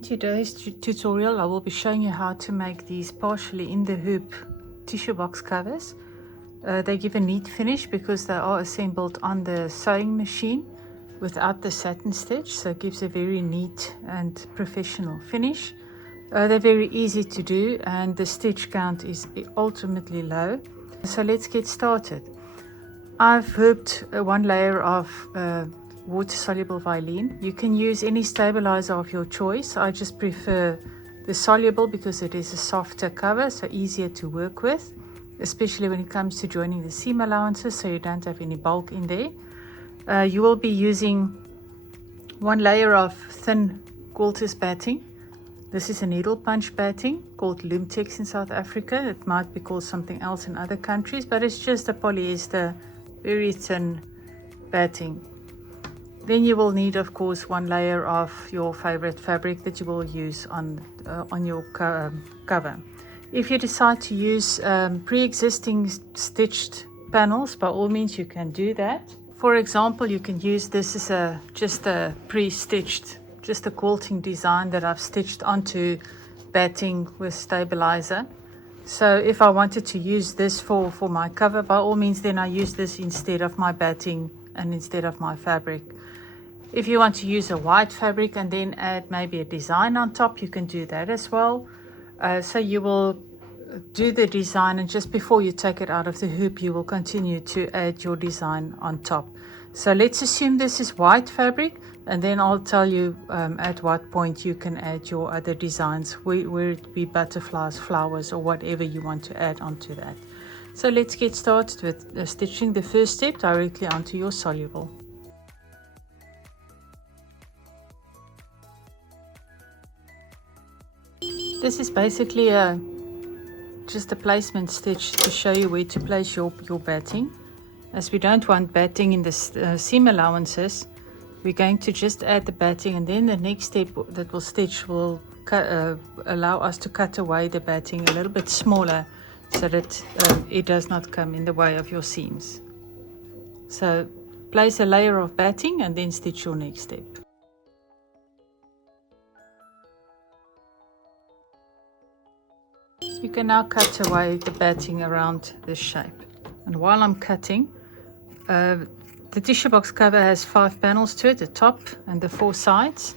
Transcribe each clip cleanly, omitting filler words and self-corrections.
In today's tutorial I will be showing you how to make these partially in the hoop tissue box covers. They give a neat finish because they are assembled on the sewing machine without the satin stitch, so it gives a very neat and professional finish. They're very easy to do and the stitch count is ultimately low. So let's get started. I've hooped one layer of water-soluble Vilene. You can use any stabilizer of your choice. I just prefer the soluble because it is a softer cover, so easier to work with, especially when it comes to joining the seam allowances, so you don't have any bulk in there. You will be using one layer of thin quilter's batting. This is a needle punch batting called Lumtex in South Africa. It might be called something else in other countries, but it's just a polyester, very thin batting. Then you will need, of course, one layer of your favorite fabric that you will use on your cover. If you decide to use pre-existing stitched panels, by all means you can do that. For example, you can use this as just a pre-stitched, just a quilting design that I've stitched onto batting with stabilizer. So if I wanted to use this for my cover, by all means then I use this instead of my batting and instead of my fabric. If you want to use a white fabric and then add maybe a design on top, you can do that as well. So you will do the design, and just before you take it out of the hoop, you will continue to add your design on top. So let's assume this is white fabric, and then I'll tell you at what point you can add your other designs, where it be butterflies, flowers, or whatever you want to add onto that. So let's get started with stitching the first step directly onto your soluble. This is basically just a placement stitch to show you where to place your batting. As we don't want batting in the seam allowances, we're going to just add the batting, and then the next step that we'll stitch will allow us to cut away the batting a little bit smaller so that it does not come in the way of your seams. So place a layer of batting and then stitch your next step. You can now cut away the batting around this shape. And while I'm cutting, the tissue box cover has 5 panels to it, the top and the 4 sides.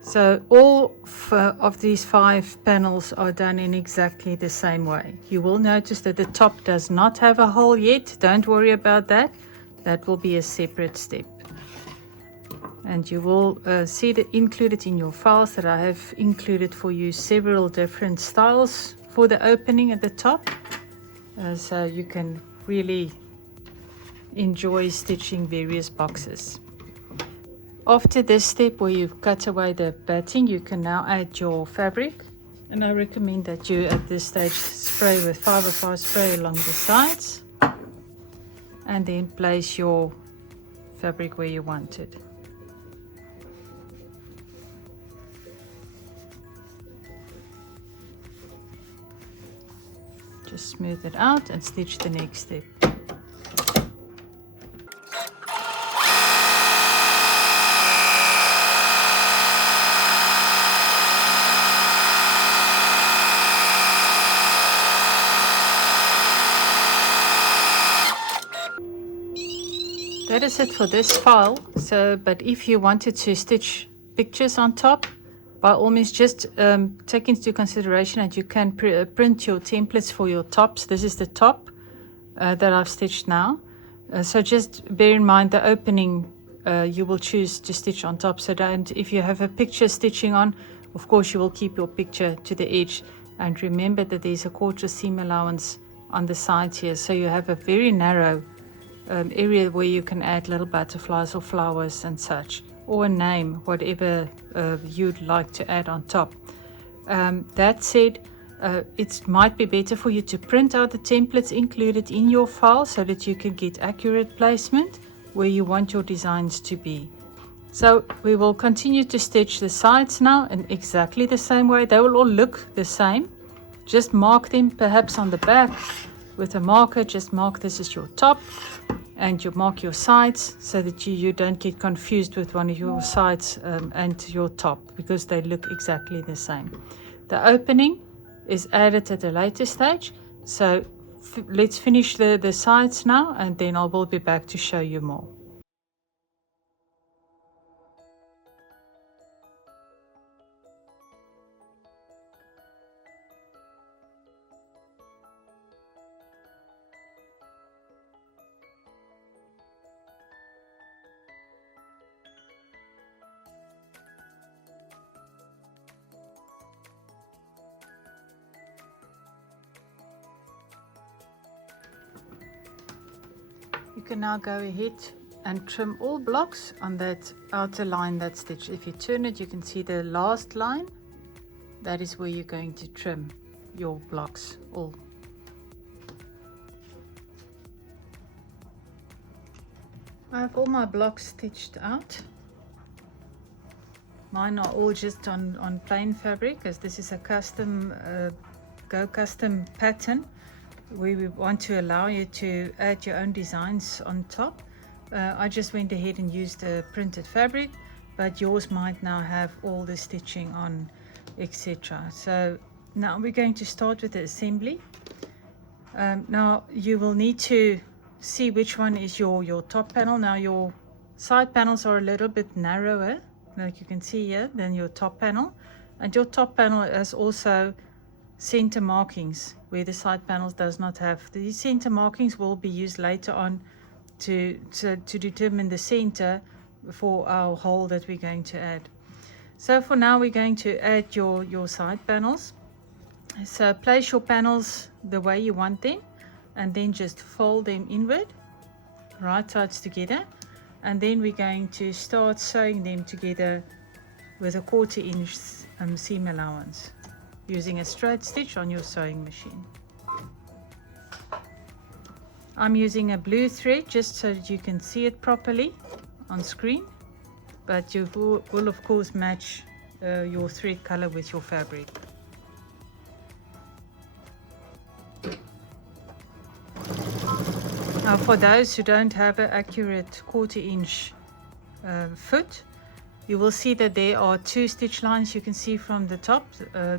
So all of these 5 panels are done in exactly the same way. You will notice that the top does not have a hole yet. Don't worry about that. That will be a separate step. And you will see that included in your files that I have included for you several different styles for the opening at the top, so you can really enjoy stitching various boxes. After this step where you've cut away the batting, you can now add your fabric, and I recommend that you at this stage spray with 505 spray along the sides and then place your fabric where you want it. Just smooth it out and stitch the next step. That is it for this file. But if you wanted to stitch pictures on top, by all means just take into consideration that you can print your templates for your tops. This is the top that I've stitched now. So just bear in mind the opening you will choose to stitch on top. So if you have a picture stitching on, of course you will keep your picture to the edge. And remember that there's a 1/4 seam allowance on the sides here. So you have a very narrow area where you can add little butterflies or flowers and such, or a name, whatever you'd like to add on top. That said, it might be better for you to print out the templates included in your file so that you can get accurate placement where you want your designs to be. So we will continue to stitch the sides now in exactly the same way. They will all look the same. Just mark them perhaps on the back with a marker. Just mark this as your top, and you mark your sides so that you don't get confused with one of your sides and your top, because they look exactly the same. The opening is added at a later stage, so let's finish the sides now, and then I will be back to show you more. You can now go ahead and trim all blocks on that outer line, that stitch. If you turn it, you can see the last line. That is where you're going to trim your blocks all. I have all my blocks stitched out. Mine are all just on plain fabric, as this is a custom GoCustom pattern. We want to allow you to add your own designs on top. I just went ahead and used a printed fabric, but yours might now have all the stitching on, etc. So now we're going to start with the assembly. Now you will need to see which one is your top panel. Now your side panels are a little bit narrower, like you can see here, than your top panel, and your top panel has also center markings where the side panels does not have. These center markings will be used later on to determine the center for our hole that we're going to add. So for now we're going to add your side panels. So place your panels the way you want them, and then just fold them inward, right sides together, and then we're going to start sewing them together with a 1/4 inch seam allowance, using a straight stitch on your sewing machine. I'm using a blue thread just so that you can see it properly on screen, but you will of course match your thread color with your fabric. Now for those who don't have an accurate 1/4 inch foot, you will see that there are 2 stitch lines you can see from the top.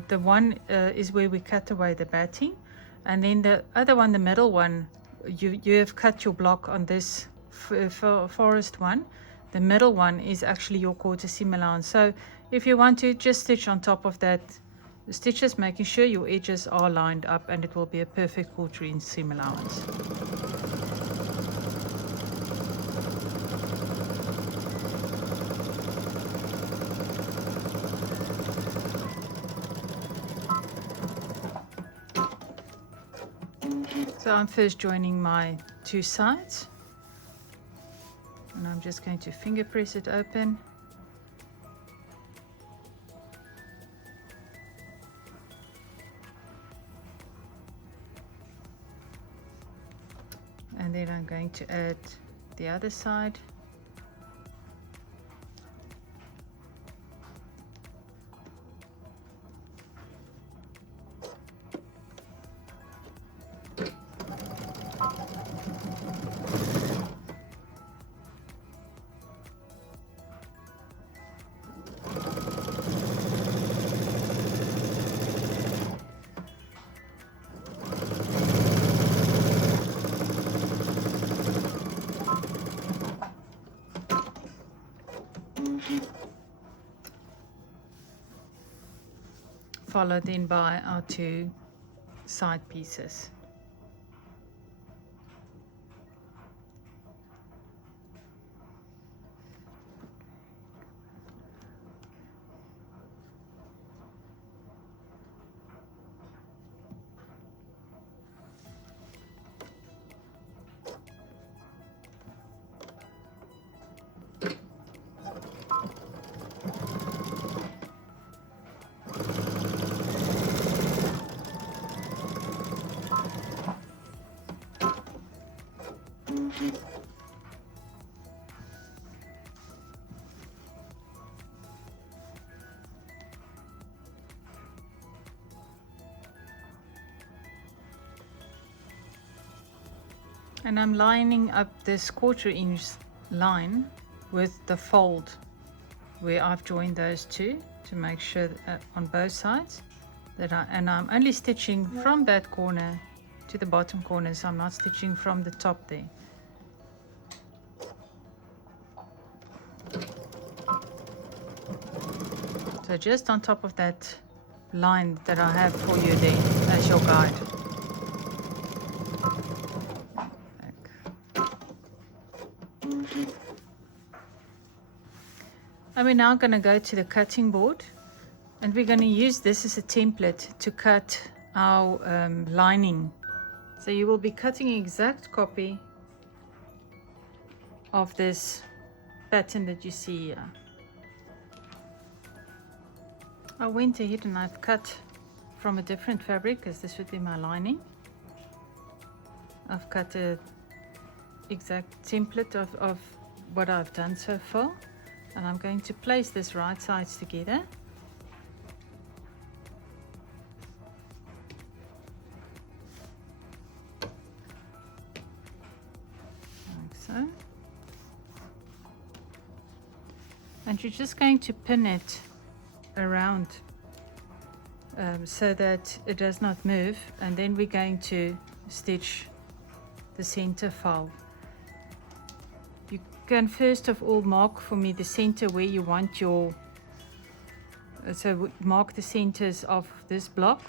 The one is where we cut away the batting, and then the other one, the middle one, you have cut your block on this forest one. The middle one is actually your 1/4 seam allowance. So if you want to just stitch on top of that stitches, making sure your edges are lined up, and it will be a perfect 1/4 inch seam allowance. So I'm first joining my 2 sides, and I'm just going to finger press it open. And then I'm going to add the other side. Followed in by our 2 side pieces. And I'm lining up this 1/4 inch line with the fold where I've joined those two to make sure that on both sides that I'm only stitching from that corner to the bottom corner, so I'm not stitching from the top there. So just on top of that line that I have for you there as your guide. And we're now going to go to the cutting board, and we're going to use this as a template to cut our lining. So you will be cutting an exact copy of this pattern that you see here. I went ahead and I've cut from a different fabric, as this would be my lining. I've cut an exact template of what I've done so far, and I'm going to place this right sides together. Like so. And you're just going to pin it around so that it does not move, and then we're going to stitch the center fold. You can first of all mark for me the center where you want your so mark the centers of this block,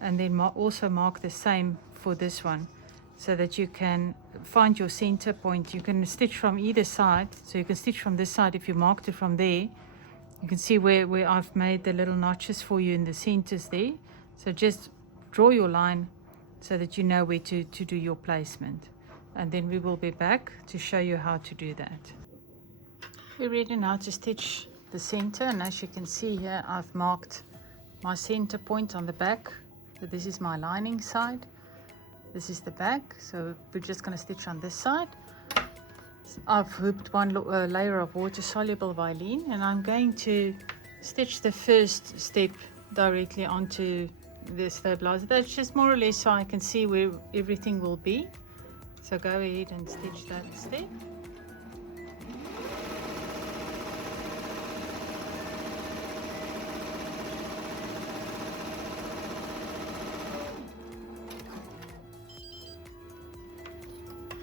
and then also mark the same for this one, so that you can find your center point. You can stitch from either side, so you can stitch from this side. If you marked it from there, you can see where I've made the little notches for you in the centers there. So just draw your line so that you know where to do your placement. And then we will be back to show you how to do that. We're ready now to stitch the center, and as you can see here, I've marked my center point on the back. So this is my lining side. This is the back. So we're just going to stitch on this side. I've hooped one layer of water-soluble Vilene, and I'm going to stitch the first step directly onto the stabilizer. That's just more or less so I can see where everything will be. So go ahead and stitch that step.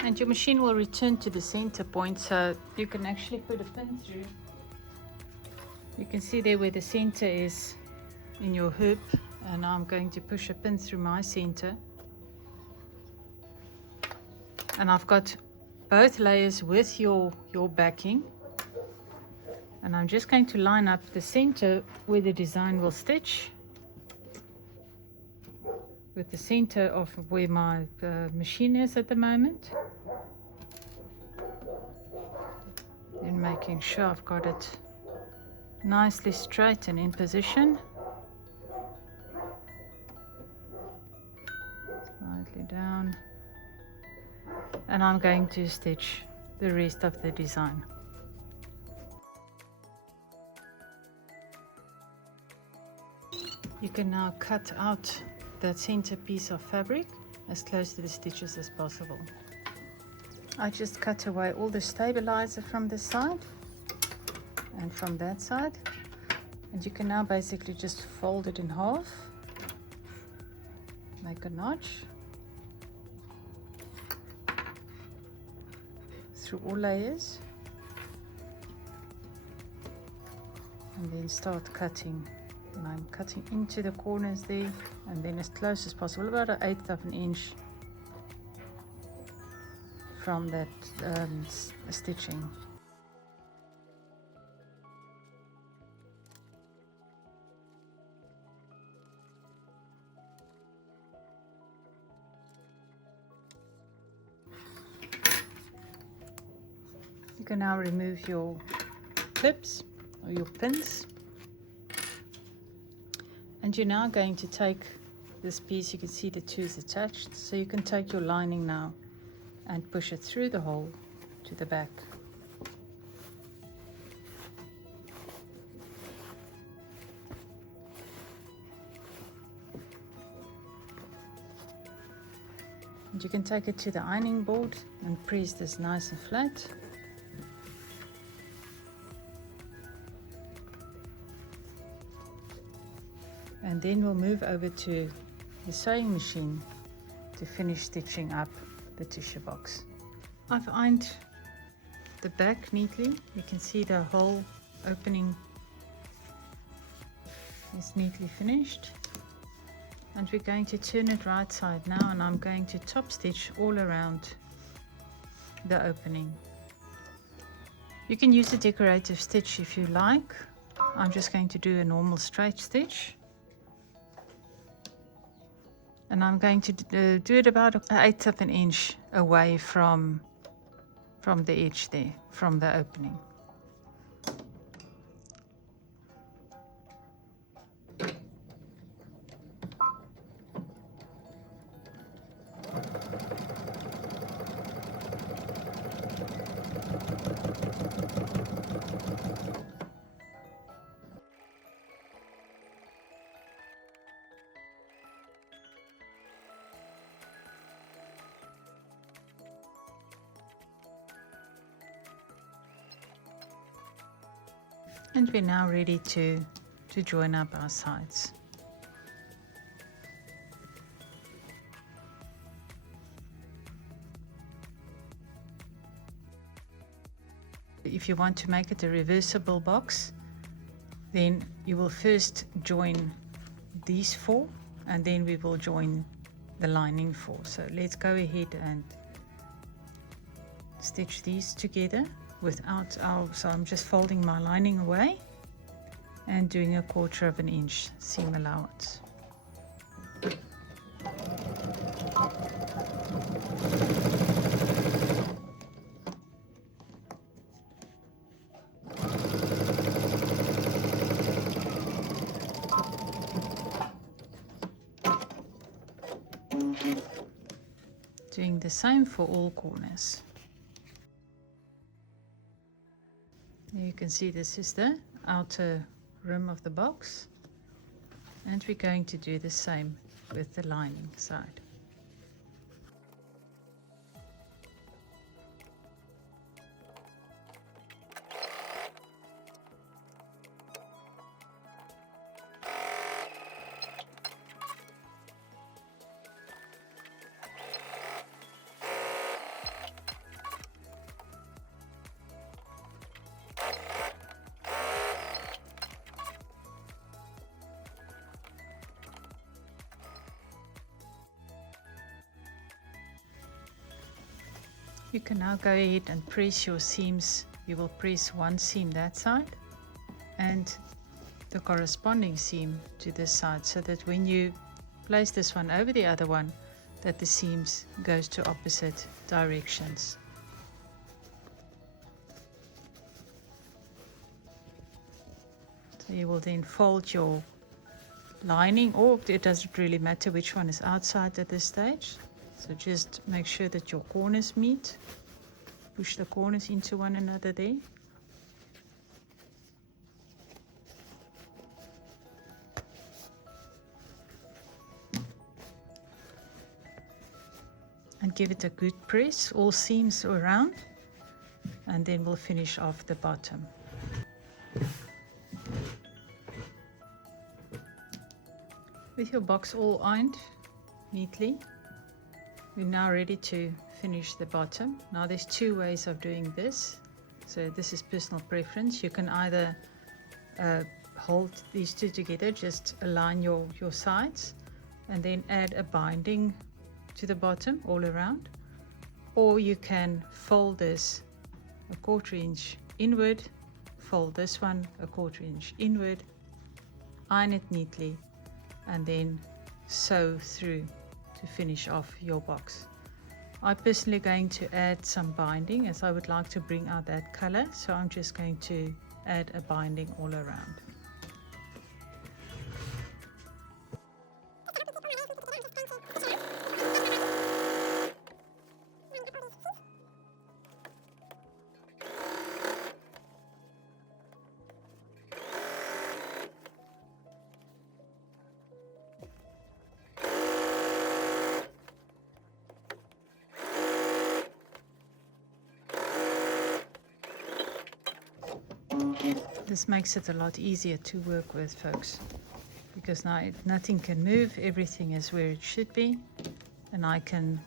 And your machine will return to the center point, so you can actually put a pin through. You can see there where the center is in your hoop, and I'm going to push a pin through my center. And I've got both layers with your backing, and I'm just going to line up the center where the design will stitch with the center of where my machine is at the moment, and making sure I've got it nicely straight and in position. Slightly down, and I'm going to stitch the rest of the design. You can now cut out that center piece of fabric as close to the stitches as possible. I just cut away all the stabilizer from this side and from that side, and you can now basically just fold it in half, make a notch through all layers, and then start cutting. And I'm cutting into the corners there, and then as close as possible, about 1/8 of an inch from that stitching. You can now remove your clips or your pins. And you're now going to take this piece, you can see the two is attached, so you can take your lining now and push it through the hole to the back. And you can take it to the ironing board and press this nice and flat. And then we'll move over to the sewing machine to finish stitching up the tissue box. I've ironed the back neatly. You can see the whole opening is neatly finished. And we're going to turn it right side now, and I'm going to top stitch all around the opening. You can use a decorative stitch if you like. I'm just going to do a normal straight stitch. And I'm going to do it about 1/8 of an inch away from the edge there, from the opening. And we're now ready to join up our sides. If you want to make it a reversible box, then you will first join these 4, and then we will join the lining 4. So let's go ahead and stitch these together without so I'm just folding my lining away and doing 1/4 of an inch seam allowance. Doing the same for all corners. You can see this is the outer rim of the box, and we're going to do the same with the lining side. You can now go ahead and press your seams. You will press one seam that side and the corresponding seam to this side, so that when you place this one over the other one, that the seams goes to opposite directions. So you will then fold your lining, or it doesn't really matter which one is outside at this stage. So just make sure that your corners meet. Push the corners into one another there. And give it a good press, all seams around, and then we'll finish off the bottom. With your box all ironed neatly, we're now ready to finish the bottom. Now there's 2 ways of doing this. So this is personal preference. You can either hold these 2 together, just align your sides, and then add a binding to the bottom all around. Or you can fold this 1/4 inch inward, fold this one 1/4 inch inward, iron it neatly, and then sew through to finish off your box. I'm personally going to add some binding, as I would like to bring out that color, so I'm just going to add a binding all around. This makes it a lot easier to work with, folks, because now nothing can move, everything is where it should be, and I can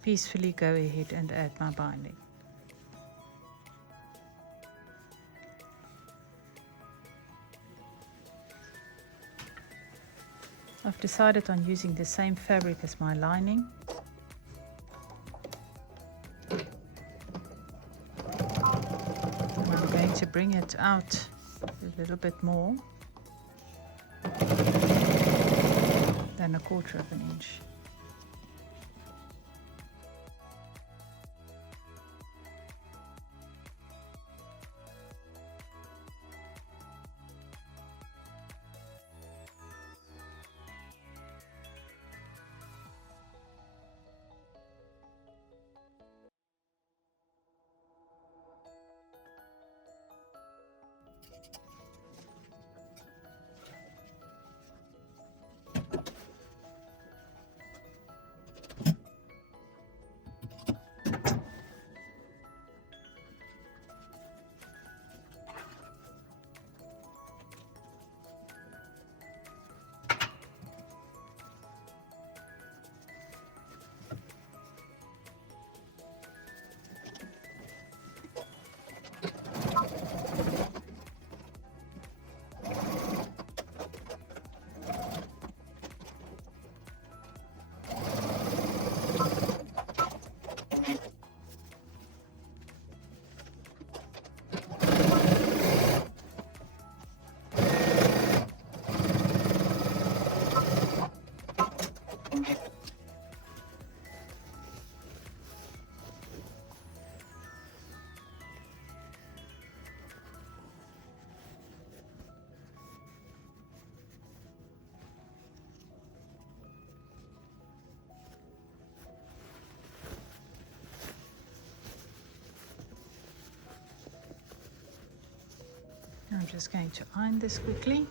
peacefully go ahead and add my binding. I've decided on using the same fabric as my lining. And I'm going to bring it out a little bit more than 1/4 of an inch. I'm just going to iron this quickly.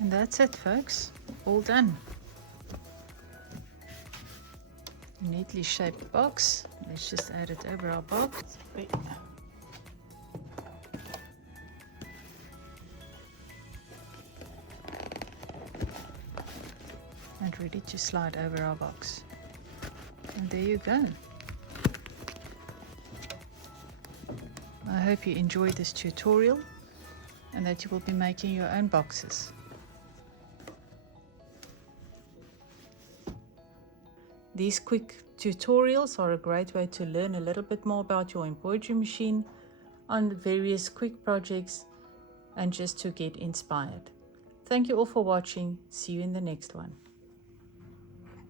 And that's it, folks, all done. A neatly shaped box. Let's just add it over our box. And ready to slide over our box. And there you go. I hope you enjoyed this tutorial and that you will be making your own boxes. These quick tutorials are a great way to learn a little bit more about your embroidery machine on various quick projects and just to get inspired. Thank you all for watching. See you in the next one.